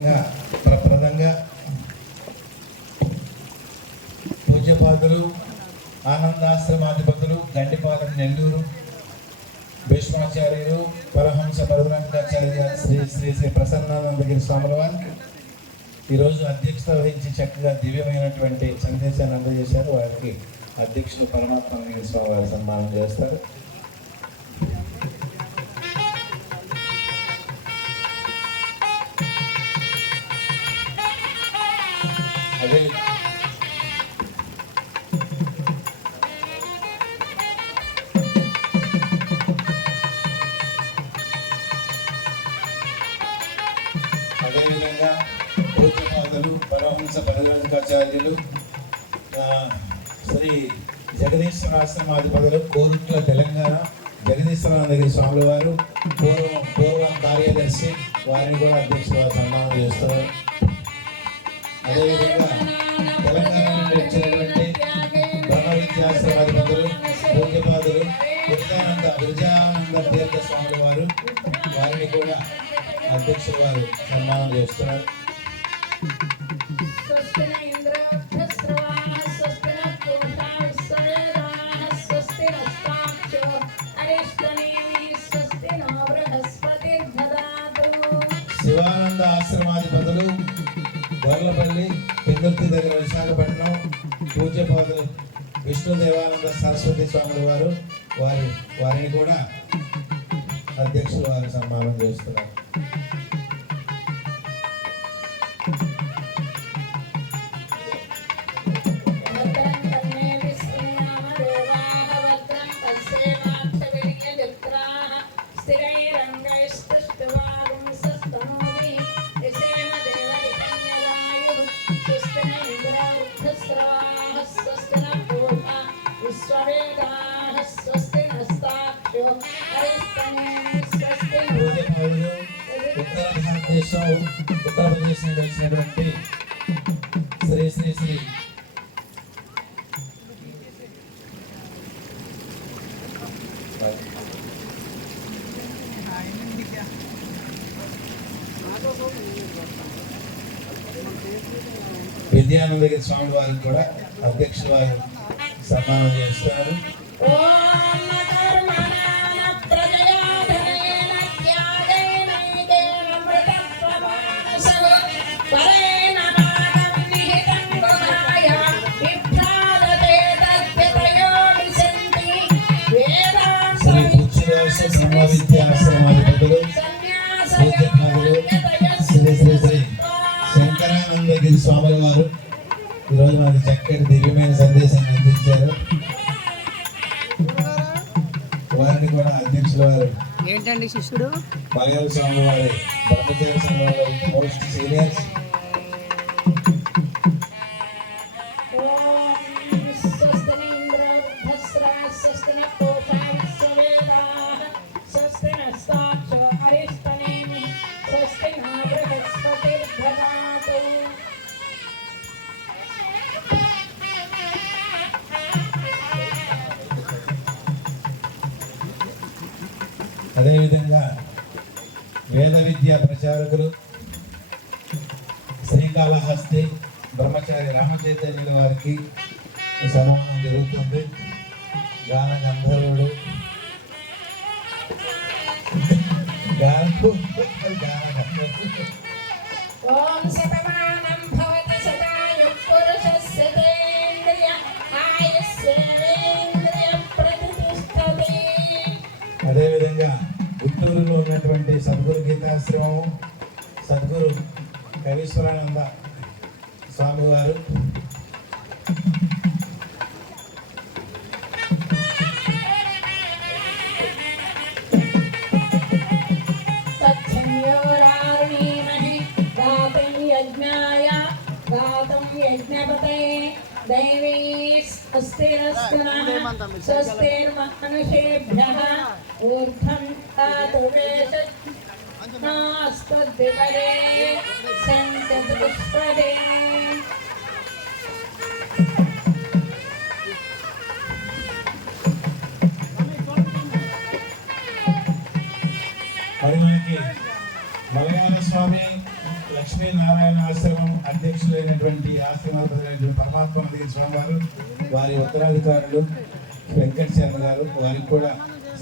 ప్రప్రదంగా పూజ్యపాదులు ఆనందాశ్రమాధిపతులు గండిపాలెం నెల్లూరు భీష్మాచార్యులు పరహంస పరబ్రహ్మచార్య శ్రీ శ్రీ శ్రీ ప్రసన్నానందగిరి స్వాముల వారికి ఈరోజు అధ్యక్షత వహించి చక్కగా దివ్యమైనటువంటి సందేశాన్ని అందజేశారు. వారికి అధ్యక్షులు పరమాత్మ స్వామి వారి సన్మానం చేస్తారు. అదేవిధంగా పూజ్యపాదులు పరమహంస పరబ్రహ్మచార్యులు శ్రీ జగదీశ్వర ఆశ్రమాధిపతులు కోరుట్ల తెలంగాణ జగదీశ్వరానందగిరి స్వాముల వారు పూర్వ కార్యదర్శి వారిని కూడా అధ్యక్షులుగా సన్మానం చేస్తారు. అదేవిధంగా తెలంగాణ నుండి వచ్చినటువంటి బ్రహ్మ విద్యాశ్రమాధిపతులు పూజ్యపాదులు విరజానంద తీర్థ స్వాముల వారు వారిని కూడా అధ్యక్షుల వారు సన్మానం చేస్తున్నారు. శివానంద ఆశ్రమాధిపతులు గొర్లపల్లి పెందుర్తి దగ్గర విశాఖపట్నం పూజ్యపాదులు విష్ణుదేవానంద సరస్వతి స్వాముల వారు వారిని కూడా అధ్యక్షుల వారు సన్మానం చేస్తున్నారు. ఉత్తర భారతదేశం ఉత్తరప్రదేశ్ నుండి వచ్చినటువంటి శ్రీ శ్రీ శ్రీ విద్యానందగిరి స్వామి వారికి కూడా అధ్యక్షుల వారు సన్మానం చేస్తున్నారు. విద్యాశ్రమాధిపతులు పూజ్యపాదులు శ్రీ శ్రీ శ్రీ శంకరానందగిరి స్వాముల వారు ఈరోజు మనకి చక్కటి దివ్యమైన సందేశాన్ని అందించారు. వారిని కూడా అధ్యక్షుల వారు ఏంటండి శిష్యుడు మలయాళ స్వామి వారి బ్రహ్మచార్య సంఘం వారి పోస్ట్ సీనియర్స్ అదేవిధంగా వేద విద్యా ప్రచారకులు శ్రీకాళహస్తి బ్రహ్మచారి రామచైతన్యుల వారికి సన్మానం జరుగుతుంది. గాన గంధర్వుడు అదేవిధంగా గుంటూరులో ఉన్నటువంటి సద్గురు గీతాశ్రమం సద్గురు కవీశ్వరానంద స్వామి వారు स्वस्तिर्मनुषेभ्यः ऊर्ध्वं तातुवेशनास्तद्विपरे सञ्चतुष्पदे మరి మనకి మలయాళ స్వామి లక్ష్మీ లక్ష్మీనారాయణ ఆశ్రమం అధ్యక్షులైనటువంటి ఆశ్రమాధిపతులైనటువంటి పరమాత్మ మందికి స్వామివారు, వారి ఉత్తరాధికారులు వెంకట శర్మ గారు, వారికి కూడా